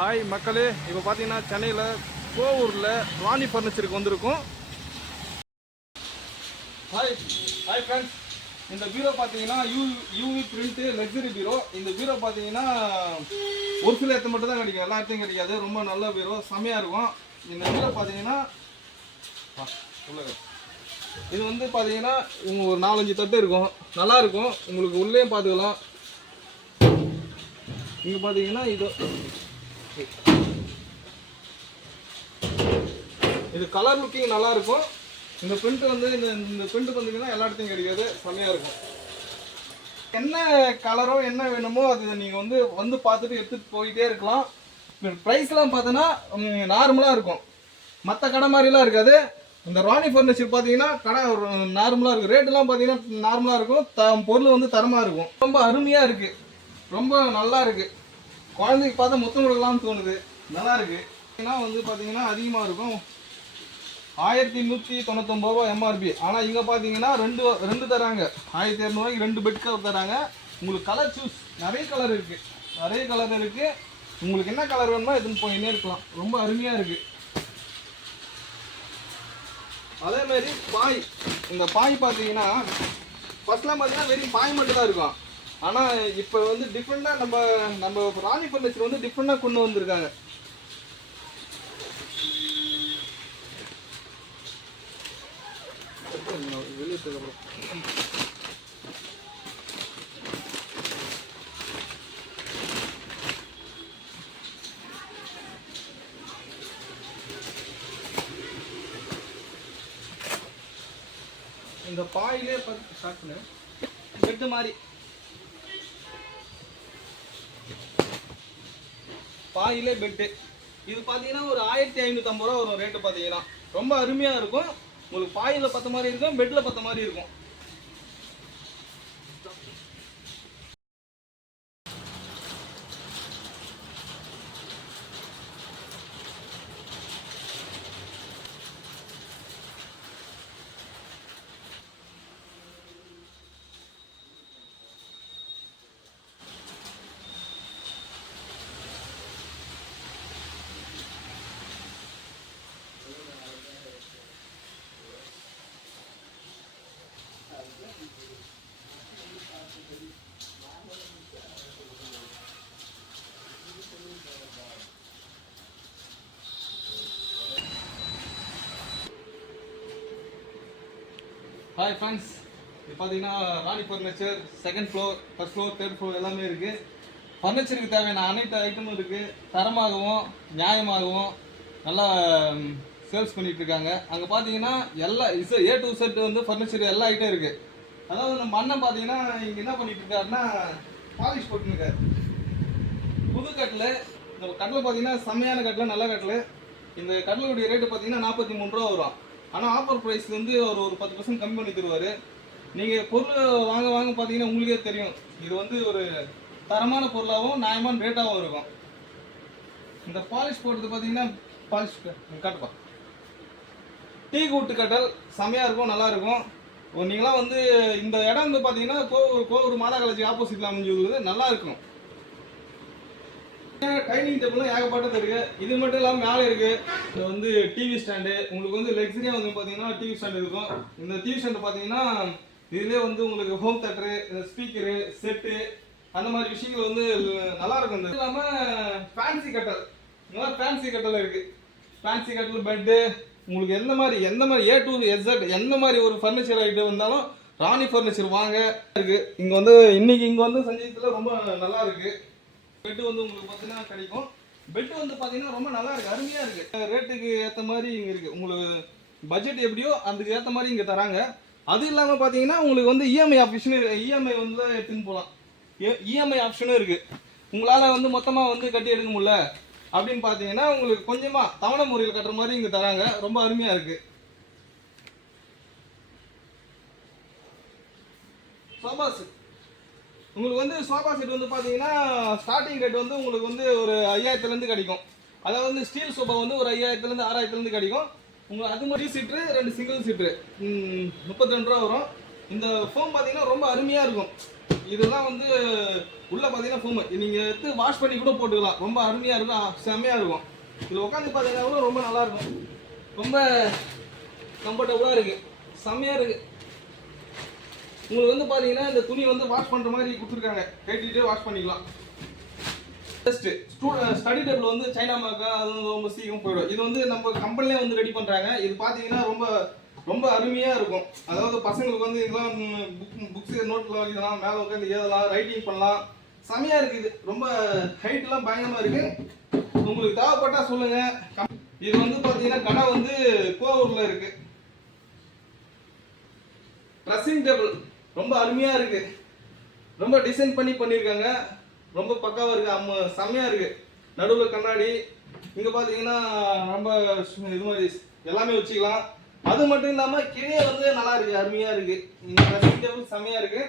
Hi மக்களே. இப்போ பார்த்தீங்கன்னா சென்னையில் கோவூரில் ராணி ஃபர்னிச்சருக்கு வந்திருக்கும். ஹாய் ஹாய் ஃப்ரெண்ட்ஸ் இந்த பீரோ பார்த்தீங்கன்னா யூ யூவி பிரிண்ட்டு லக்ஸரி பீரோ இந்த பீரோ பார்த்தீங்கன்னா ஒரு சில இடத்துல மட்டும் தான் கிடைக்கும். எல்லா இடத்தையும் கிடைக்காது. ரொம்ப நல்ல பீரோ செம்மையாக இருக்கும். இந்த பீரோ பார்த்தீங்கன்னா உள்ள இது வந்து பார்த்தீங்கன்னா உங்களுக்கு ஒரு நாலஞ்சு தட்டு இருக்கும். நல்லா இருக்கும். உங்களுக்கு உள்ளேயும் பார்த்துக்கலாம் இங்கே பார்த்தீங்கன்னா இது இது கலர் லுக்கிங் நல்லா இருக்கும் இந்த பிரிண்ட் வந்து இந்த இந்த பிரிண்ட் பார்த்தீங்கன்னா எல்லா இடத்தையும் கிடைக்காது. செம்மையாக இருக்கும். என்ன கலரோ என்ன வேணுமோ அது நீங்கள் வந்து வந்து பார்த்துட்டு எடுத்துகிட்டு போயிட்டே இருக்கலாம். ப்ரைஸ்லாம் பார்த்தோன்னா நார்மலாக இருக்கும். மற்ற கடை மாதிரிலாம் இருக்காது. இந்த ராணி ஃபர்னிச்சர் பார்த்தீங்கன்னா கடை நார்மலாக இருக்கும். ரேட்டெல்லாம் பார்த்தீங்கன்னா நார்மலாக இருக்கும். த பொருள் வந்து தரமாக இருக்கும். ரொம்ப அருமையாக இருக்குது ரொம்ப நல்லா இருக்குது குழந்தைக்கு பார்த்தா முத்தம் கொடுக்கலாம்னு தோணுது. நல்லா இருக்கு. ஏன்னா வந்து பார்த்தீங்கன்னா அதிகமாக இருக்கும். ஆயிரத்தி நூற்றி தொண்ணூத்தொம்பது ரூபா எம்ஆர்பி ஆனால் இங்கே பார்த்தீங்கன்னா ரெண்டு ரெண்டு தராங்க. ஆயிரத்தி இரநூறுவாய்க்கு ரெண்டு பெட் கவர் தராங்க. உங்களுக்கு கலர் சூஸ் நிறைய கலர் இருக்குது நிறைய கலர் இருக்குது உங்களுக்கு என்ன கலர் வேணுமோ எதுன்னு போயின்னே இருக்கலாம். ரொம்ப அருமையாக இருக்குது அதே மாதிரி பாய். இந்த பாய் பார்த்தீங்கன்னா ஃபர்ஸ்ட்லாம் பார்த்தீங்கன்னா வெறும் பாய் மட்டும் தான் இருக்கும். ஆனால் இப்போ வந்து டிஃப்ரெண்ட்டாக நம்ம நம்ம ராணி ஃபர்னிச்சர் வந்து டிஃப்ரெண்ட்டாக கொண்டு வந்திருக்காங்க. வெளியே இந்த பாயிலே பார்த்து ஸ்டார்ட் பண்ணு பெட்டு மாதிரி. பாயிலே பெட்டு இது பார்த்தீங்கன்னா ஒரு ஆயிரத்தி ஐநூற்றம்பது ரூபா வரும் ரேட்டு பார்த்தீங்கன்னா ரொம்ப அருமையாக இருக்கும். உங்களுக்கு பாயில் பற்ற மாதிரி இருக்கும் பெட்டில் பற்ற மாதிரி இருக்கும். ஹாய் ஃப்ரெண்ட்ஸ் இது பார்த்தீங்கன்னா Rani furniture second floor first floor third floor எல்லாமே இருக்குது ஃபர்னிச்சருக்கு தேவையான அனைத்து ஐட்டமும் இருக்குது தரமாகவும் நியாயமாகவும் நல்லா சேல்ஸ் பண்ணிகிட்டு இருக்காங்க. அங்கே பார்த்தீங்கன்னா எல்லா இஸ் ஏ டு செட் வந்து ஃபர்னிச்சர் எல்லா ஐட்டம் இருக்குது அதாவது நம்ம அண்ணன் பார்த்தீங்கன்னா இங்கே என்ன பண்ணிட்டு இருக்காருன்னா பாலிஷ் போட்டுருக்காரு புது கட்டில் இந்த கட்டில் பார்த்தீங்கன்னா செம்மையான கட்டில் நல்ல கட்டில். இந்த கடலுடைய ரேட்டு பார்த்தீங்கன்னா நாற்பத்தி மூணு ரூபா வரும். ஆனால் ஆஃபர் ப்ரைஸ்லேருந்து அவர் ஒரு பத்து பர்சன்ட் கம்மி பண்ணி தருவார். நீங்கள் பொருள் வாங்க வாங்க பார்த்தீங்கன்னா உங்களுக்கே தெரியும். இது வந்து ஒரு தரமான பொருளாகவும் நியாயமான ரேட்டாகவும் இருக்கும். இந்த பாலிஷ் போடுறது பார்த்தீங்கன்னா பாலிஷ் காட்டுப்பா. டீ கூட்டு கட்டல் செமையாக இருக்கும் நல்லா இருக்கும். நீங்களாம் வந்து இந்த இடம் வந்து பார்த்தீங்கன்னா கோவூர் கோவூர் மாதா காலேஜ் ஆப்போசிட்டில் அமைஞ்சு நல்லா இருக்கும். டைனிங் டேபிளும் ஏகப்பட்டது இருக்கு. இது மட்டும் இல்லாமல் மேலே இருக்கு. இது வந்து டிவி ஸ்டாண்டு உங்களுக்கு வந்து லக்ஸரியாக வந்து பார்த்தீங்கன்னா டிவி ஸ்டாண்ட் இருக்கும். இந்த டிவி ஸ்டாண்டு பார்த்தீங்கன்னா இதுலேயே வந்து உங்களுக்கு ஹோம் தேட்டரு ஸ்பீக்கரு செட்டு அந்த மாதிரி விஷயங்கள் வந்து நல்லா இருக்கும். இது இல்லாமல் ஃபேன்சி கட்டல். நல்லா ஃபேன்சி கட்டல் இருக்கு. ஃபேன்சி கட்டல் பெட்டு உங்களுக்கு எந்த மாதிரி எந்த மாதிரி ஏ டு எஸ்எட் எந்த மாதிரி ஒரு ஃபர்னிச்சர் ஐட்டம் வந்தாலும் ராணி ஃபர்னிச்சர் வாங்க. இருக்கு. இங்க வந்து இன்னைக்கு இங்க வந்து சஞ்சீவத்தில் ரொம்ப நல்லா இருக்கு. பெட் வந்து உங்களுக்கு பார்த்தீங்கன்னா கிடைக்கும். பெட்டு வந்து பார்த்தீங்கன்னா ரொம்ப நல்லா இருக்கு அருமையா இருக்கு. ரேட்டுக்கு ஏற்ற மாதிரி இங்கே இருக்கு. உங்களுக்கு பட்ஜெட் எப்படியோ அதுக்கு ஏற்ற மாதிரி இங்கே தராங்க. அது இல்லாமல் பார்த்தீங்கன்னா உங்களுக்கு வந்து இஎம்ஐ ஆப்ஷன் இஎம்ஐ வந்து எடுத்துன்னு போகலாம் இஎம்ஐ e- ஆப்ஷனும் இருக்கு. உங்களால் வந்து மொத்தமாக வந்து கட்டி எடுக்க முடியல அப்படின்னு பார்த்தீங்கன்னா உங்களுக்கு கொஞ்சமாக தவணை முறையில் கட்டுற மாதிரி இங்கே தராங்க. ரொம்ப அருமையாக இருக்கு. சோபா செட் உங்களுக்கு வந்து சோஃபா செட் வந்து பார்த்தீங்கன்னா ஸ்டார்டிங் ரேட் வந்து உங்களுக்கு வந்து ஒரு ஐயாயிரத்துலேருந்து கிடைக்கும். அதாவது வந்து ஸ்டீல் சோஃபா வந்து ஒரு ஐயாயிரத்துலேருந்து ஆறாயிரத்துலேருந்து கிடைக்கும். உங்களுக்கு அது மாதிரி சீட்ரு ரெண்டு சிங்கிள் சீட்ரு முப்பத்தி ரெண்டு ரூபா வரும். இந்த ஃபோம் பார்த்தீங்கன்னா ரொம்ப அருமையாக இருக்கும். இதெல்லாம் வந்து உள்ளே பார்த்தீங்கன்னா ஃபோம் நீங்கள் எடுத்து வாஷ் பண்ணி கூட போட்டுக்கலாம். ரொம்ப அருமையாக இருக்கும். செம்மையாக இருக்கும். இதில் உட்காந்து பார்த்தீங்கன்னா கூட ரொம்ப நல்லா இருக்கும். ரொம்ப கம்ஃபர்டபுளாக இருக்குது செம்மையாக இருக்குது உங்களுக்கு வந்து பார்த்தீங்கன்னா இந்த துணி வந்து வாஷ் பண்ணுற மாதிரி கொடுத்துருக்காங்க. கட்டிட்டு வாஷ் பண்ணிக்கலாம். டெஸ்ட் ஸ்டடி டேபிள் வந்து சைனா மார்க்கா அது வந்து ரொம்ப சீக்கிரம் போயிடும். இது வந்து நம்ம கம்பெனிலே வந்து ரெடி பண்ணுறாங்க இது பார்த்தீங்கன்னா ரொம்ப ரொம்ப அருமையாக இருக்கும். அதாவது பசங்களுக்கு வந்து இதெல்லாம் புக் புக்ஸ் நோட்டில் இதெல்லாம் மேலே உட்காந்து எழுதலாம் ரைட்டிங் பண்ணலாம். செமையாக இருக்குது ரொம்ப ஹைட்லாம் பயங்கரமாக இருக்குது உங்களுக்கு தேவைப்பட்டால் சொல்லுங்கள் இது வந்து பார்த்தீங்கன்னா கடை வந்து கோவூரில் இருக்குது ட்ரெஸ்ஸிங் டேபிள் ரொம்ப அருமையாக இருக்குது ரொம்ப டிசைன் பண்ணி பண்ணியிருக்காங்க ரொம்ப பக்காவாக இருக்குது அம்ம செம்மையாக இருக்குது நடுவில் கண்ணாடி. இங்கே பார்த்தீங்கன்னா ரொம்ப இது மாதிரி எல்லாமே வச்சுக்கலாம். அது மட்டும் இல்லாமல் கீழே வந்து நல்லா இருக்குது அருமையாக இருக்குது இந்த ட்ரெஸ்ஸிங் டேபிள் செம்மையாக இருக்குது